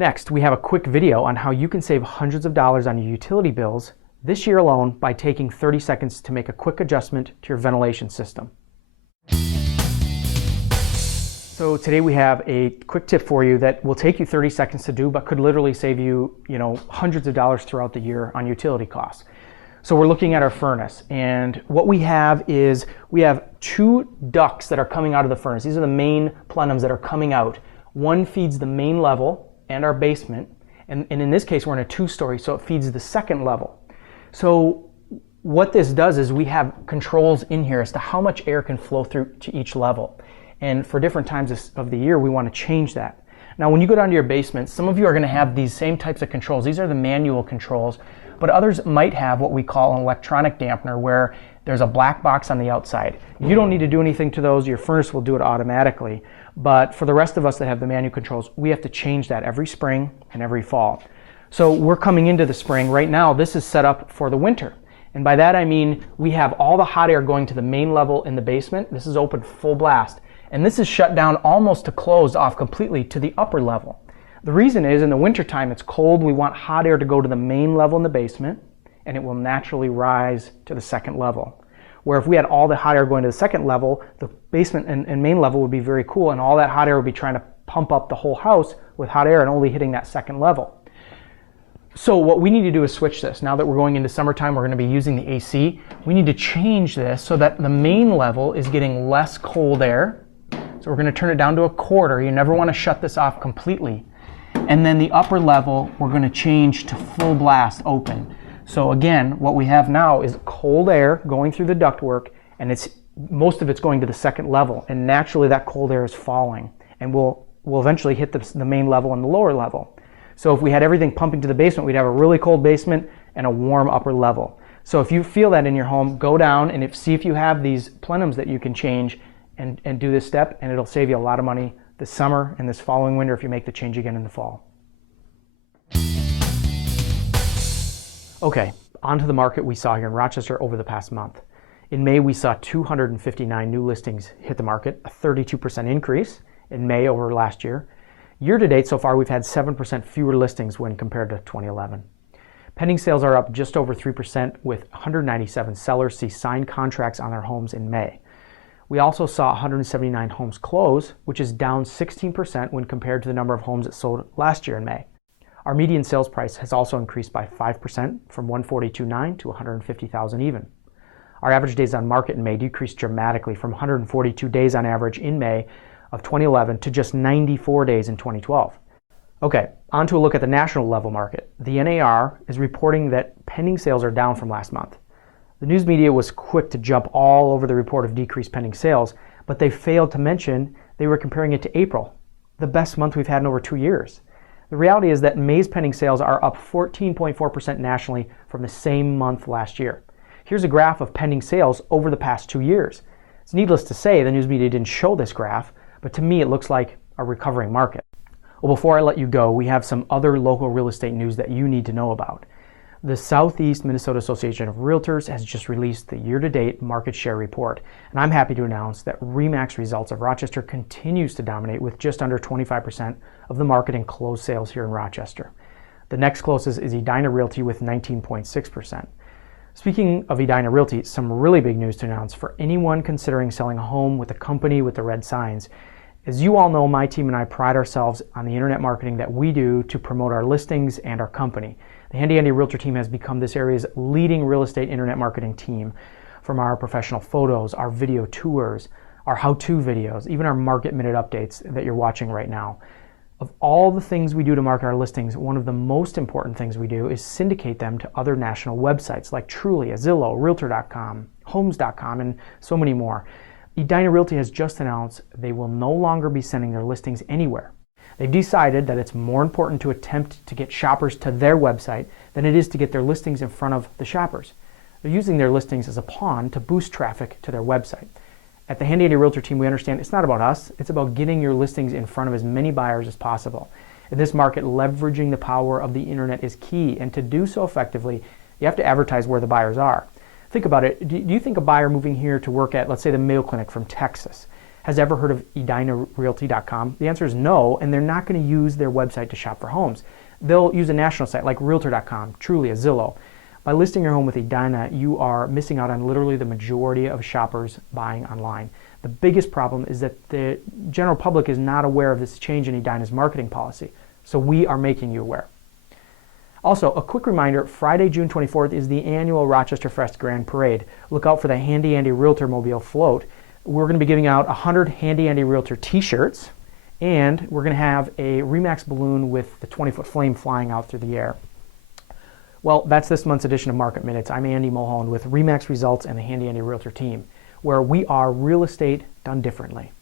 Next, we have a quick video on how you can save hundreds of dollars on your utility bills this year alone by taking 30 seconds to make a quick adjustment to your ventilation system. So today we have a quick tip for you that will take you 30 seconds to do, but could literally save you, hundreds of dollars throughout the year on utility costs. So we're looking at our furnace, and what we have is we have two ducts that are coming out of the furnace. These are the main plenums that are coming out. One feeds the main level and our basement, and in this case we're in a two-story, so it feeds the second level. So what this does is we have controls in here as to how much air can flow through to each level. And for different times of the year, we want to change that. Now, when you go down to your basement, some of you are going to have these same types of controls. These are the manual controls, but others might have what we call an electronic dampener, where there's a black box on the outside. You don't need to do anything to those. Your furnace will do it automatically. But for the rest of us that have the manual controls, we have to change that every spring and every fall. So we're coming into the spring. Right now, this is set up for the winter. And by that I mean we have all the hot air going to the main level in the basement. This is open full blast. And this is shut down almost to close off completely to the upper level. The reason is in the wintertime it's cold. We want hot air to go to the main level in the basement, and it will naturally rise to the second level. Where if we had all the hot air going to the second level, the basement and main level would be very cool, and all that hot air would be trying to pump up the whole house with hot air and only hitting that second level. So what we need to do is switch this. Now that we're going into summertime, we're going to be using the AC. We need to change this so that the main level is getting less cold air. So we're going to turn it down to a quarter. You never want to shut this off completely. And then the upper level, we're going to change to full blast open. So again, what we have now is cold air going through the ductwork, and most of it's going to the second level. And naturally that cold air is falling, and we'll eventually hit the main level and the lower level. So if we had everything pumping to the basement, we'd have a really cold basement and a warm upper level. So if you feel that in your home, go down and see if you have these plenums that you can change and do this step, and it'll save you a lot of money this summer and this following winter if you make the change again in the fall. Okay, on to the market we saw here in Rochester over the past month. In May, we saw 259 new listings hit the market, a 32% increase in May over last year. Year to date so far, we've had 7% fewer listings when compared to 2011. Pending sales are up just over 3%, with 197 sellers see signed contracts on their homes in May. We also saw 179 homes close, which is down 16% when compared to the number of homes that sold last year in May. Our median sales price has also increased by 5% from $142,900 to $150,000 even. Our average days on market in May decreased dramatically from 142 days on average in May of 2011 to just 94 days in 2012. Okay, on to a look at the national level market. The NAR is reporting that pending sales are down from last month. The news media was quick to jump all over the report of decreased pending sales, but they failed to mention they were comparing it to April, the best month we've had in over 2 years. The reality is that May's pending sales are up 14.4% nationally from the same month last year. Here's a graph of pending sales over the past 2 years. It's needless to say the news media didn't show this graph, but to me it looks like a recovering market. Well, before I let you go, we have some other local real estate news that you need to know about. The Southeast Minnesota Association of Realtors has just released the year-to-date market share report, and I'm happy to announce that RE/MAX Results of Rochester continues to dominate with just under 25% of the market in closed sales here in Rochester. The next closest is Edina Realty with 19.6%. Speaking of Edina Realty, some really big news to announce for anyone considering selling a home with a company with the red signs. As you all know, my team and I pride ourselves on the internet marketing that we do to promote our listings and our company. The Handy Andy Realtor team has become this area's leading real estate internet marketing team. From our professional photos, our video tours, our how-to videos, even our market minute updates that you're watching right now. Of all the things we do to market our listings, one of the most important things we do is syndicate them to other national websites like Trulia, Zillow, Realtor.com, Homes.com, and so many more. Edina Realty has just announced they will no longer be sending their listings anywhere. They've decided that it's more important to attempt to get shoppers to their website than it is to get their listings in front of the shoppers. They're using their listings as a pawn to boost traffic to their website. At the Handy Andy Realtor team, we understand it's not about us, it's about getting your listings in front of as many buyers as possible. In this market, leveraging the power of the internet is key, and to do so effectively, you have to advertise where the buyers are. Think about it. Do you think a buyer moving here to work at, let's say, the Mayo Clinic from Texas has ever heard of edinarealty.com? The answer is no, and they're not going to use their website to shop for homes. They'll use a national site like Realtor.com, Trulia, Zillow. By listing your home with Edina, you are missing out on literally the majority of shoppers buying online. The biggest problem is that the general public is not aware of this change in Edina's marketing policy, so we are making you aware. Also, a quick reminder, Friday, June 24th is the annual Rochester Fest Grand Parade. Look out for the Handy Andy Realtor Mobile float. We're going to be giving out 100 Handy Andy Realtor t-shirts, and we're going to have a Remax balloon with the 20-foot flame flying out through the air. Well, that's this month's edition of Market Minutes. I'm Andy Mulholland with Remax Results and the Handy Andy Realtor team, where we are real estate done differently.